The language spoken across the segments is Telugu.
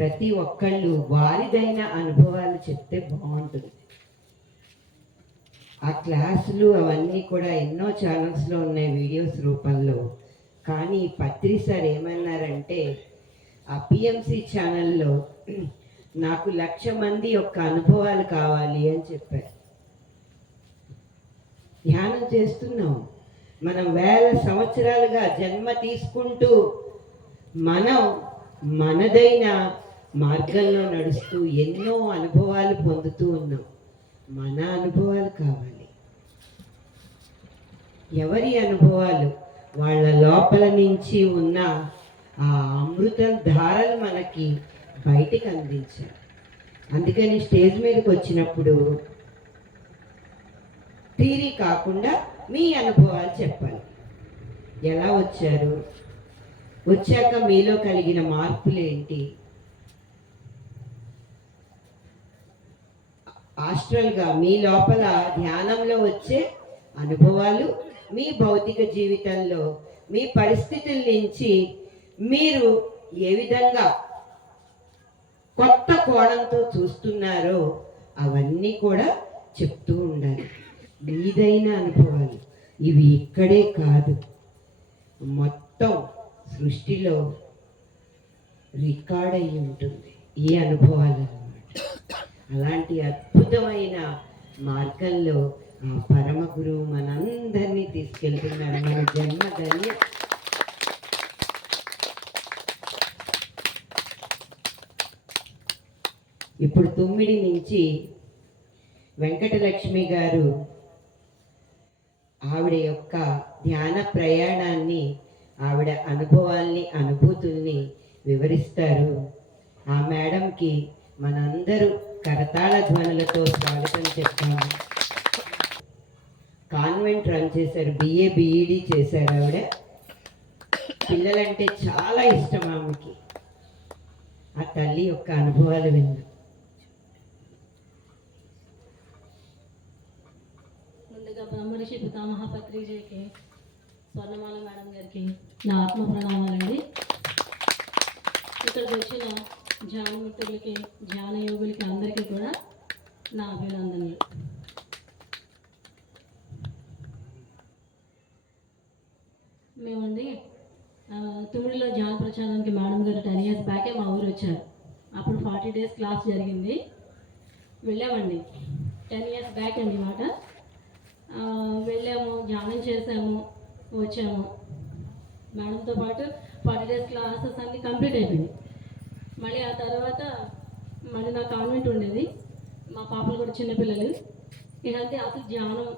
ప్రతి ఒక్కళ్ళు వారిదైన అనుభవాలు చెప్తే బాగుంటుంది. ఆ క్లాసులు అవన్నీ కూడా ఎన్నో ఛానల్స్లో ఉన్నాయి వీడియోస్ రూపంలో. కానీ పత్రి సార్ ఏమన్నారంటే ఆ పిఎంసి ఛానల్లో నాకు 1,00,000 మంది యొక్క అనుభవాలు కావాలి అని చెప్పారు. ధ్యానం చేస్తున్నాం మనం, వేల సంవత్సరాలుగా జన్మ తీసుకుంటూ మనం మనదైన మార్గంలో నడుస్తూ ఎన్నో అనుభవాలు పొందుతూ ఉన్నాం. మన అనుభవాలు కావాలి. ఎవరి అనుభవాలు వాళ్ళ లోపల నుంచి ఉన్న ఆ అమృత ధారలు మనకి బయటికి అందించారు. అందుకని స్టేజ్ మీదకి వచ్చినప్పుడు థియరీ కాకుండా మీ అనుభవాలు చెప్పాలి. ఎలా వచ్చారు, వచ్చాక మీలో కలిగిన మార్పులు ఏంటి, ఆస్ట్రల్గా మీ లోపల ధ్యానంలో వచ్చే అనుభవాలు, మీ భౌతిక జీవితంలో మీ పరిస్థితుల నుంచి మీరు ఏ విధంగా కొత్త కోణంతో చూస్తున్నారో అవన్నీ కూడా చెప్తూ ఉండాలి. మీదైన అనుభవాలు ఇవి ఇక్కడే కాదు, మొత్తం సృష్టిలో రికార్డ్ అయ్యి ఉంటుంది ఈ అనుభవాలు అన్నమాట. అలాంటి అద్భుతమైన మార్గంలో ఆ పరమ గురువు మనందరినీ తీసుకెళ్తున్నారు. మన జన్మ ధన్యం. ఇప్పుడు 9 నుంచి వెంకటలక్ష్మి గారు ఆవిడ యొక్క ధ్యాన ప్రయాణాన్ని, ఆవిడ అనుభవాల్ని, అనుభూతుల్ని వివరిస్తారు. ఆ మేడంకి మనందరూ కరతాళ ధ్వనులతో స్వాగతం చెప్తాము. కాన్వెంట్ రన్ చేశారు, BA BEd చేశారు. ఆవిడ పిల్లలంటే చాలా ఇష్టం ఆమెకి. ఆ తల్లి యొక్క అనుభవాలు విన్నాం. ముందుగా బ్రహ్మర్షి పితామహ పత్రిజీకి, స్వర్ణమాల మేడం గారికి నా ఆత్మ ప్రణామాలండి. ఇక్కడికి వచ్చిన ధ్యాన మిత్రులకి, ధ్యాన యోగులకి అందరికీ కూడా నా అభినందనలు. మేమండి తుమ్మిడిలో ధ్యాన ప్రచారానికి మేడం గారు 10 years బ్యాకే మా ఊరు వచ్చారు. అప్పుడు 40 days క్లాస్ జరిగింది, వెళ్ళామండి. 10 years బ్యాక్ అండి మాట. వెళ్ళాము, ధ్యానం చేసాము, వచ్చాము. మేడంతో పాటు 40 days క్లాసెస్ అన్నీ కంప్లీట్ అయిపోయింది. మళ్ళీ ఆ తర్వాత మళ్ళీ నా కాన్వెంట్ ఉండేది, మా పాపలు కూడా చిన్నపిల్లలు. ఇదంతే, అసలు ధ్యానం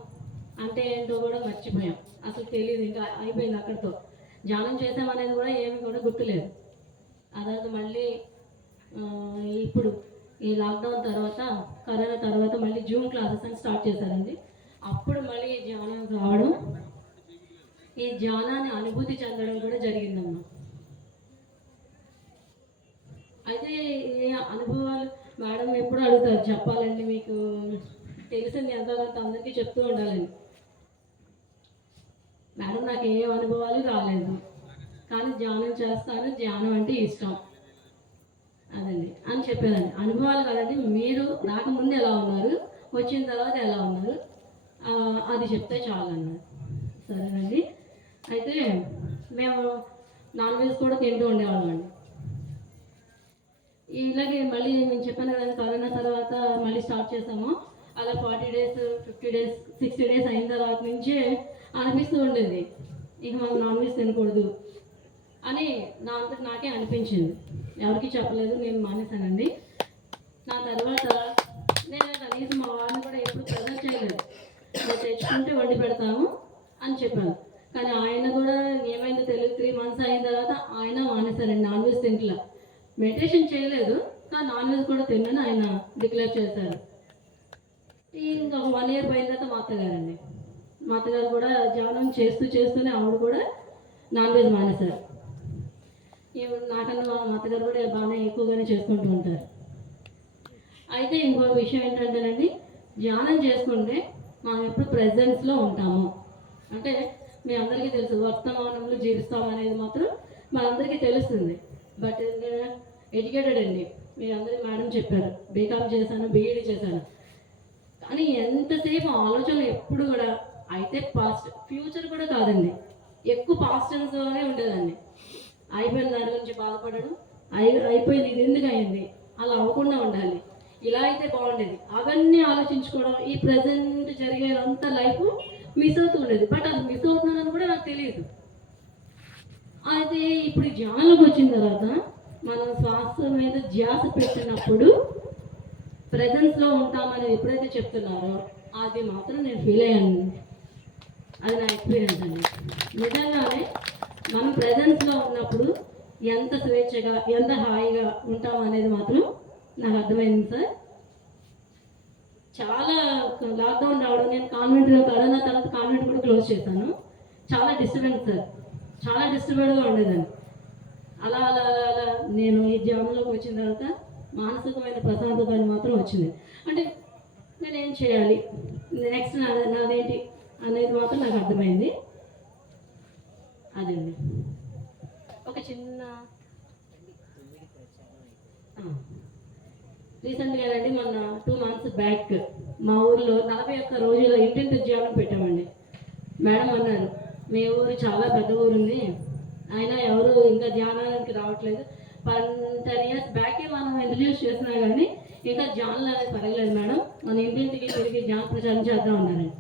అంటే ఏంటో కూడా మర్చిపోయాం, అసలు తెలియదు. ఇంకా అయిపోయింది అక్కడితో. ధ్యానం చేసామనేది కూడా ఏమి కూడా గుర్తులేదు. ఆ తర్వాత మళ్ళీ ఇప్పుడు ఈ లాక్డౌన్ తర్వాత, కరోనా తర్వాత మళ్ళీ జూమ్ క్లాసెస్ అని స్టార్ట్ చేశారండి. అప్పుడు మళ్ళీ ధ్యానం రావడం, ఈ ధ్యానాన్ని అనుభూతి చెందడం కూడా జరిగిందమ్మా. అయితే ఈ అనుభవాలు మేడం ఎప్పుడు అడుగుతారు, చెప్పాలండి మీకు తెలిసింది ఎంతో కొంత అందరికీ చెప్తూ ఉండాలని. మేడం నాకు ఏ అనుభవాలు రాలేదు, కానీ ధ్యానం చేస్తాను, ధ్యానం అంటే ఇష్టం అదండి అని చెప్పేదండి. అనుభవాలు కదండి, మీరు రాకముందు ఎలా ఉన్నారు, వచ్చిన తర్వాత ఎలా ఉన్నారు, అది చెప్తే చాలు అన్నారు. సరేనండి. అయితే మేము నాన్ వెజ్ కూడా తింటూ ఉండేవాళ్ళం అండి. ఇలాగే మళ్ళీ నేను చెప్పాను కదా, కరోనా తర్వాత మళ్ళీ స్టార్ట్ చేసాము. అలా 40 days, 50 days, 60 days అయిన తర్వాత నుంచే అనిపిస్తూ ఉండేది, ఇక మనం నాన్ వెజ్ తినకూడదు అని నా అంతకు నాకే అనిపించింది. ఎవరికి చెప్పలేదు, నేను మానేశానండి. నా తర్వాత నేను కనీసం మా వారిని కూడా ఎప్పుడు ప్రెజర్ చేయలేదు, మేము తెచ్చుకుంటే వండి పెడతాము అని చెప్పాను. కానీ ఆయన కూడా ఏమైందో తెలియదు, 3 months అయిన తర్వాత ఆయన మానేశారండి. నాన్ వెజ్ తింటలా, మెడిటేషన్ చేయలేదు, కానీ నాన్ వెజ్ కూడా తిన్నని ఆయన డిక్లేర్ చేశారు. ఇంకా 1 year పోయిన తర్వాత మా అత్తగారండి, మా అత్తగారు కూడా ధ్యానం చేస్తూనే ఆవిడ కూడా నాన్ వెజ్ మానేశారు. నాకన్నా మా అత్తగారు కూడా బాగానే ఎక్కువగానే చేసుకుంటూ ఉంటారు. అయితే ఇంకో విషయం ఏంటంటేనండి, ధ్యానం చేసుకుంటే మనం ఎప్పుడు ప్రెజెన్స్లో ఉంటాము. అంటే మీ అందరికీ తెలుసు, వర్తమానంలో జీవిస్తాం అనేది మాత్రం మనందరికీ తెలుస్తుంది. బట్ ఎడ్యుకేటెడ్ అండి, మీరు అందరూ మేడం చెప్పారు, బీకామ్ చేశాను, బీఈడీ చేశాను. కానీ ఎంతసేపు ఆలోచనలు ఎప్పుడు కూడా అయితే పాస్ట్, ఫ్యూచర్ కూడా కాదండి, ఎక్కువ పాస్ట్ టెన్స్లోనే ఉండేదాన్ని. అయిపోయిన దాని గురించి బాధపడడం, అయిపోయింది ఇది ఎందుకు అయింది, అలా అవ్వకుండా ఉండాలి, ఇలా అయితే బాగుండేది, అవన్నీ ఆలోచించుకోవడం, ఈ ప్రజెంట్ జరిగేదంతా లైఫ్ మిస్ అవుతూ ఉండేది. బట్ అది మిస్ అవుతున్నానని కూడా నాకు తెలియదు. అయితే ఇప్పుడు ఈ ధ్యానంలోకి వచ్చిన తర్వాత మనం శ్వాస మీద ధ్యాస పెట్టినప్పుడు ప్రజెన్స్లో ఉంటామని ఎప్పుడైతే చెప్తున్నారో అది మాత్రం నేను ఫీల్ అయ్యాను. అది నా ఎక్స్పీరియన్స్ అండి. నిజంగానే మనం ప్రజెన్స్లో ఉన్నప్పుడు ఎంత స్వేచ్ఛగా ఎంత హాయిగా ఉంటాం అనేది మాత్రం నాకు అర్థమైంది సార్. చాలా లాక్డౌన్ రావడం, నేను కాన్వెంట్లో కరోనా తర్వాత కాన్వెంట్ కూడా క్లోజ్ చేశాను. చాలా డిస్టర్బెన్స్ సార్, చాలా డిస్టర్బెడ్గా ఉండేదాన్ని. అలా అలా అలా అలా నేను ఈ ధ్యానంలోకి వచ్చిన తర్వాత మానసికమైన ప్రశాంతత అని మాత్రం వచ్చింది. అంటే నేను ఏం చేయాలి, నెక్స్ట్ నాదేంటి అనేది మాత్రం నాకు అర్థమైంది. అదండి ఒక చిన్న రీసెంట్గా అండి, మొన్న 2 months బ్యాక్ మా ఊర్లో 41 రోజుల ఇంటింటి ధ్యానం పెట్టామండి. మేడం అన్నారు, మీ ఊరు చాలా పెద్ద ఊరుంది, అయినా ఎవరు ఇంకా ధ్యానానికి రావట్లేదు, 10 years బ్యాకే మనం ఇంట్రడ్యూస్ చేసినా కానీ ఇంకా ధ్యానాలు అనేది పెరగలేదు మేడం, మన ఇంటింటికి తిరిగి ధ్యాన ప్రచారం చేద్దాం అన్నారండి.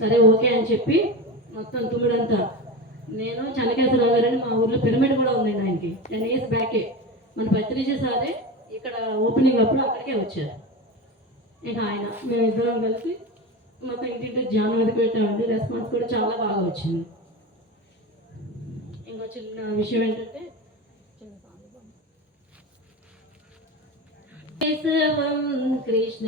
సరే ఓకే అని చెప్పి మొత్తం తుమ్మిడంతా, నేను చెన్నకేశ్వరరావు గారని మా ఊర్లో పిరమిడ్ కూడా ఉందండి ఆయనకి, 10 years బ్యాకే మన పత్రిజ సారే ఇక్కడ ఓపెనింగ్ అప్పుడు అక్కడికే వచ్చారు. ఇక ఆయన మేమిద్దరం కలిసి మొత్తం ఇంటింటి ధ్యానం అది పెట్టామండి. రెస్పాన్స్ కూడా చాలా బాగా వచ్చింది. ఇంకో చిన్న విషయం ఏంటంటే, కేశవం కృష్ణ